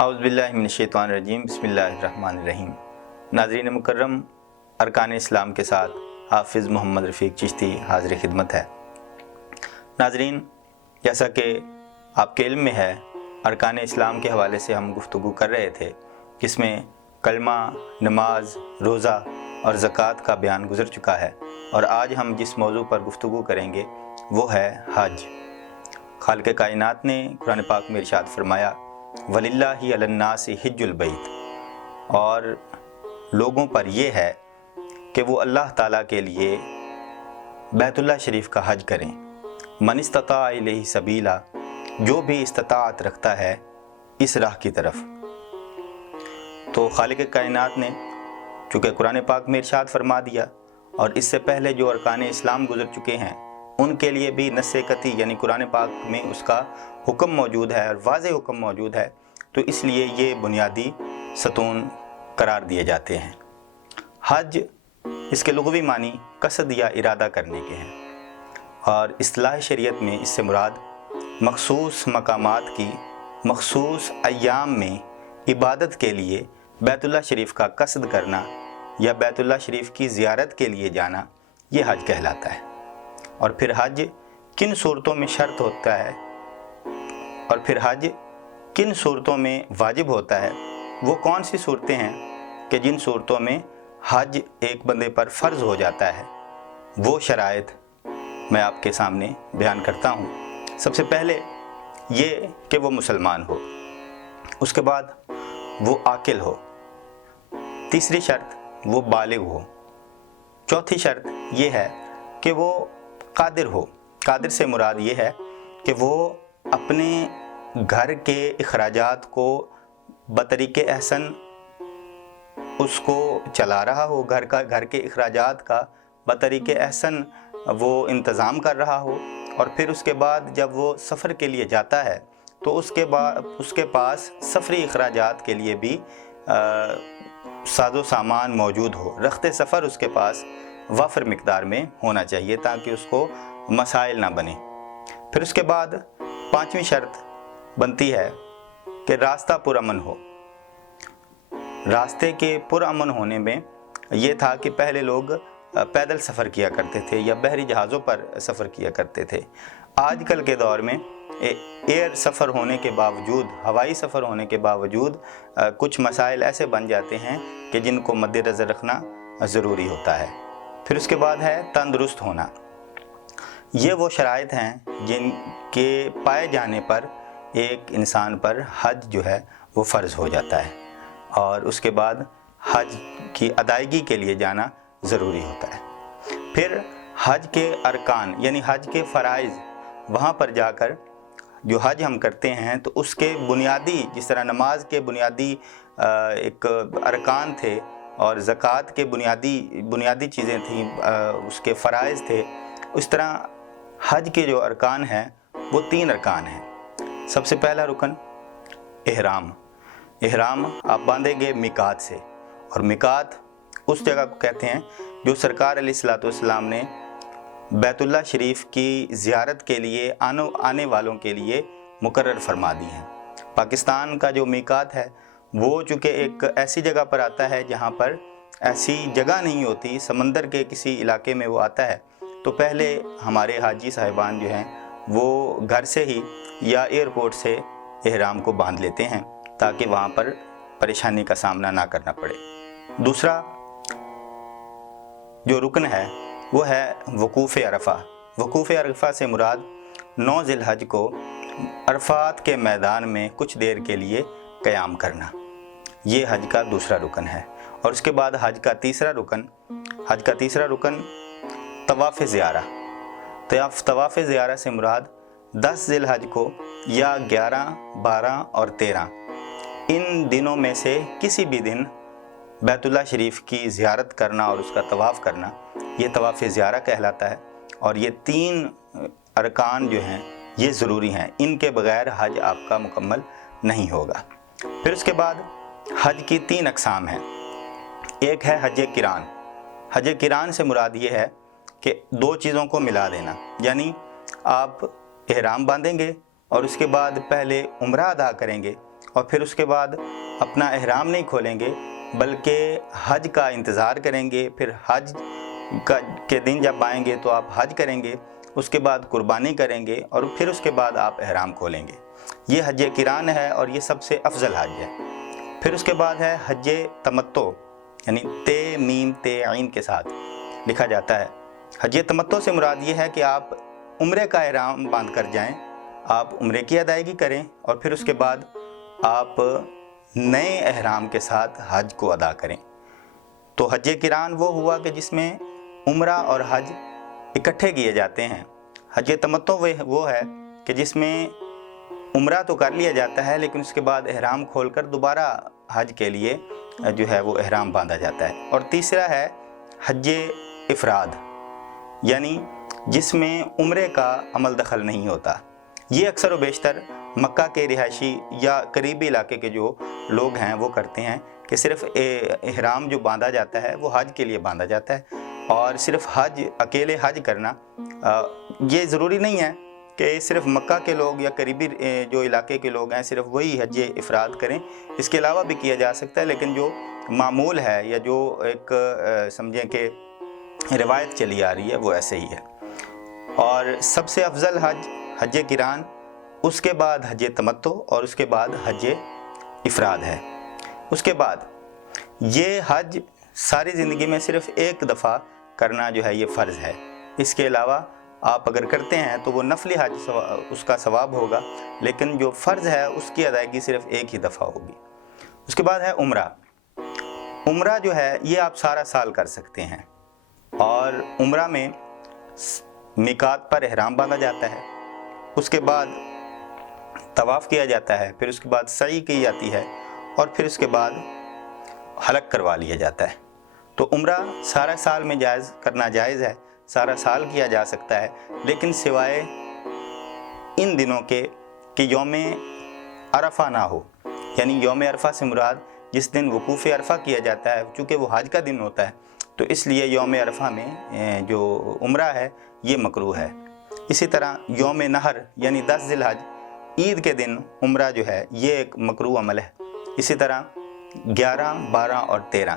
اعوذ باللہ من الشیطان الرجیم بسم اللہ الرحمن الرحیم۔ ناظرین مکرم، ارکان اسلام کے ساتھ حافظ محمد رفیق چشتی حاضر خدمت ہے۔ ناظرین، جیسا کہ آپ کے علم میں ہے، ارکان اسلام کے حوالے سے ہم گفتگو کر رہے تھے، جس میں کلمہ، نماز، روزہ اور زکوٰۃ کا بیان گزر چکا ہے، اور آج ہم جس موضوع پر گفتگو کریں گے وہ ہے حج۔ خالق کائنات نے قرآن پاک میں ارشاد فرمایا، وَلِلَّهِ عَلَى النَّاسِ حِجُّ الْبَيْتِ، اور لوگوں پر یہ ہے کہ وہ اللہ تعالیٰ کے لیے بیت اللہ شریف کا حج کریں۔ من استطاع الیہ سبیلا، جو بھی استطاعت رکھتا ہے اس راہ کی طرف۔ تو خالق کائنات نے چونکہ قرآن پاک میں ارشاد فرما دیا، اور اس سے پہلے جو ارکان اسلام گزر چکے ہیں ان کے لیے بھی نص قطعی یعنی قرآن پاک میں اس کا حکم موجود ہے اور واضح حکم موجود ہے، تو اس لیے یہ بنیادی ستون قرار دیے جاتے ہیں۔ حج، اس کے لغوی معنی قصد یا ارادہ کرنے کے ہیں، اور اصطلاح شریعت میں اس سے مراد مخصوص مقامات کی مخصوص ایام میں عبادت کے لیے بیت اللہ شریف کا قصد کرنا یا بیت اللہ شریف کی زیارت کے لیے جانا، یہ حج کہلاتا ہے۔ اور پھر حج کن صورتوں میں شرط ہوتا ہے اور پھر حج کن صورتوں میں واجب ہوتا ہے، وہ کون سی صورتیں ہیں کہ جن صورتوں میں حج ایک بندے پر فرض ہو جاتا ہے، وہ شرائط میں آپ کے سامنے بیان کرتا ہوں۔ سب سے پہلے یہ کہ وہ مسلمان ہو، اس کے بعد وہ عاقل ہو، تیسری شرط وہ بالغ ہو، چوتھی شرط یہ ہے کہ وہ قادر ہو۔ قادر سے مراد یہ ہے کہ وہ اپنے گھر کے اخراجات کو بطریق احسن اس کو چلا رہا ہو، گھر کے اخراجات کا بطریق احسن وہ انتظام کر رہا ہو، اور پھر اس کے بعد جب وہ سفر کے لیے جاتا ہے تو اس کے پاس سفری اخراجات کے لیے بھی ساز و سامان موجود ہو، رخت سفر اس کے پاس وافر مقدار میں ہونا چاہیے تاکہ اس کو مسائل نہ بنے۔ پھر اس کے بعد پانچویں شرط بنتی ہے کہ راستہ پرامن ہو۔ راستے کے پرامن ہونے میں یہ تھا کہ پہلے لوگ پیدل سفر کیا کرتے تھے یا بحری جہازوں پر سفر کیا کرتے تھے۔ آج کل کے دور میں ایئر سفر ہونے کے باوجود، ہوائی سفر ہونے کے باوجود کچھ مسائل ایسے بن جاتے ہیں کہ جن کو مد نظر رکھنا ضروری ہوتا ہے۔ پھر اس کے بعد ہے تندرست ہونا۔ یہ وہ شرائط ہیں جن کے پائے جانے پر ایک انسان پر حج جو ہے وہ فرض ہو جاتا ہے، اور اس کے بعد حج کی ادائیگی کے لیے جانا ضروری ہوتا ہے۔ پھر حج کے ارکان یعنی حج کے فرائض، وہاں پر جا کر جو حج ہم کرتے ہیں تو اس کے بنیادی، جس طرح نماز کے بنیادی ایک ارکان تھے اور زکوٰۃ کے بنیادی چیزیں تھیں، اس کے فرائض تھے، اس طرح حج کے جو ارکان ہیں وہ 3 ارکان ہیں۔ سب سے پہلا رکن احرام۔ احرام آپ باندھیں گے میقات سے، اور میقات اس جگہ کو کہتے ہیں جو سرکار علیہ الصلوۃ والسلام نے بیت اللہ شریف کی زیارت کے لیے آنے والوں کے لیے مقرر فرما دی ہیں۔ پاکستان کا جو میقات ہے وہ چونکہ ایک ایسی جگہ پر آتا ہے جہاں پر ایسی جگہ نہیں ہوتی، سمندر کے کسی علاقے میں وہ آتا ہے، تو پہلے ہمارے حاجی صاحبان جو ہیں وہ گھر سے ہی یا ایئرپورٹ سے احرام کو باندھ لیتے ہیں تاکہ وہاں پر پریشانی کا سامنا نہ کرنا پڑے۔ دوسرا جو رکن ہے وہ ہے وقوف عرفہ۔ وقوف عرفہ سے مراد 9 ذی الحج کو عرفات کے میدان میں کچھ دیر کے لیے قیام کرنا، یہ حج کا دوسرا رکن ہے۔ اور اس کے بعد حج کا تیسرا رکن طواف زیارہ۔ طواف زیارہ سے مراد 10 ذی الحج کو یا 11، 12 اور 13 ان دنوں میں سے کسی بھی دن بیت اللہ شریف کی زیارت کرنا اور اس کا طواف کرنا، یہ طواف زیارہ کہلاتا ہے۔ اور یہ 3 ارکان جو ہیں یہ ضروری ہیں، ان کے بغیر حج آپ کا مکمل نہیں ہوگا۔ پھر اس کے بعد حج کی 3 اقسام ہیں۔ ایک ہے حج قران۔ حج قران سے مراد یہ ہے کہ 2 چیزوں کو ملا دینا، یعنی آپ احرام باندھیں گے اور اس کے بعد پہلے عمرہ ادا کریں گے اور پھر اس کے بعد اپنا احرام نہیں کھولیں گے بلکہ حج کا انتظار کریں گے، پھر حج کے دن جب آئیں گے تو آپ حج کریں گے، اس کے بعد قربانی کریں گے اور پھر اس کے بعد آپ احرام کھولیں گے۔ یہ حج قران ہے اور یہ سب سے افضل حج ہے۔ پھر اس کے بعد ہے حج تمتع، یعنی تے میم تے عین کے ساتھ لکھا جاتا ہے۔ حج تمتع سے مراد یہ ہے کہ آپ عمرے کا احرام باندھ کر جائیں، آپ عمرے کی ادائیگی کریں اور پھر اس کے بعد آپ نئے احرام کے ساتھ حج کو ادا کریں۔ تو حج قران وہ ہوا کہ جس میں عمرہ اور حج اکٹھے کیے جاتے ہیں۔ حج تمتع وہ ہے کہ جس میں عمرہ تو کر لیا جاتا ہے لیکن اس کے بعد احرام کھول کر دوبارہ حج کے لیے جو ہے وہ احرام باندھا جاتا ہے۔ اور تیسرا ہے حج افراد، یعنی جس میں عمرے کا عمل دخل نہیں ہوتا۔ یہ اکثر و بیشتر مکہ کے رہائشی یا قریبی علاقے کے جو لوگ ہیں وہ کرتے ہیں کہ صرف احرام جو باندھا جاتا ہے وہ حج کے لیے باندھا جاتا ہے، اور صرف حج اکیلے حج کرنا یہ ضروری نہیں ہے کہ صرف مکہ کے لوگ یا قریبی جو علاقے کے لوگ ہیں صرف وہی حج افراد کریں، اس کے علاوہ بھی کیا جا سکتا ہے، لیکن جو معمول ہے یا جو ایک سمجھیں کہ روایت چلی آ رہی ہے وہ ایسے ہی ہے۔ اور سب سے افضل حج حج قران، اس کے بعد حج تمتع اور اس کے بعد حج افراد ہے۔ اس کے بعد یہ حج ساری زندگی میں صرف ایک دفعہ کرنا جو ہے یہ فرض ہے، اس کے علاوہ آپ اگر کرتے ہیں تو وہ نفلی حج اس کا ثواب ہوگا، لیکن جو فرض ہے اس کی ادائیگی صرف ایک ہی دفعہ ہوگی۔ اس کے بعد ہے عمرہ۔ عمرہ جو ہے یہ آپ سارا سال کر سکتے ہیں، اور عمرہ میں میقات پر احرام باندھا جاتا ہے، اس کے بعد طواف کیا جاتا ہے، پھر اس کے بعد سعی کی جاتی ہے اور پھر اس کے بعد حلق کروا لیا جاتا ہے۔ تو عمرہ سارا سال میں کرنا جائز ہے، سارا سال کیا جا سکتا ہے، لیکن سوائے ان دنوں کے کہ یوم عرفہ نہ ہو، یعنی یوم عرفہ سے مراد جس دن وقوف عرفہ کیا جاتا ہے، چونکہ وہ حج کا دن ہوتا ہے تو اس لیے یوم عرفہ میں جو عمرہ ہے یہ مکروہ ہے۔ اسی طرح یوم نحر یعنی 10 ذی الحج عید کے دن عمرہ جو ہے یہ ایک مکروہ عمل ہے۔ اسی طرح 11، 12 اور 13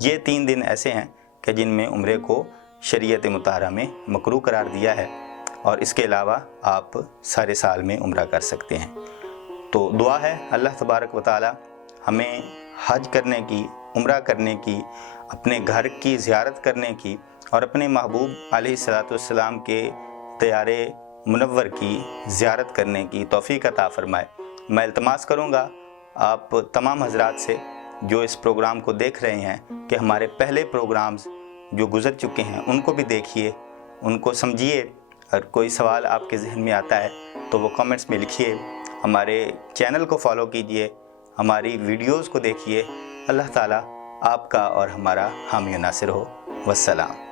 یہ 3 دن ایسے ہیں کہ جن میں عمرے کو شریعت مطہرہ میں مکروہ قرار دیا ہے، اور اس کے علاوہ آپ سارے سال میں عمرہ کر سکتے ہیں۔ تو دعا ہے اللہ تبارک و تعالی ہمیں حج کرنے کی، عمرہ کرنے کی، اپنے گھر کی زیارت کرنے کی اور اپنے محبوب علیہ الصلوۃ والسلام کے دیار منور کی زیارت کرنے کی توفیق عطا فرمائے۔ میں التماس کروں گا آپ تمام حضرات سے جو اس پروگرام کو دیکھ رہے ہیں کہ ہمارے پہلے پروگرامز جو گزر چکے ہیں ان کو بھی دیکھیے، ان کو سمجھیے، اور کوئی سوال آپ کے ذہن میں آتا ہے تو وہ کمنٹس میں لکھیے، ہمارے چینل کو فالو کیجیے، ہماری ویڈیوز کو دیکھیے۔ اللہ تعالیٰ آپ کا اور ہمارا حامی و ناصر ہو۔ والسلام۔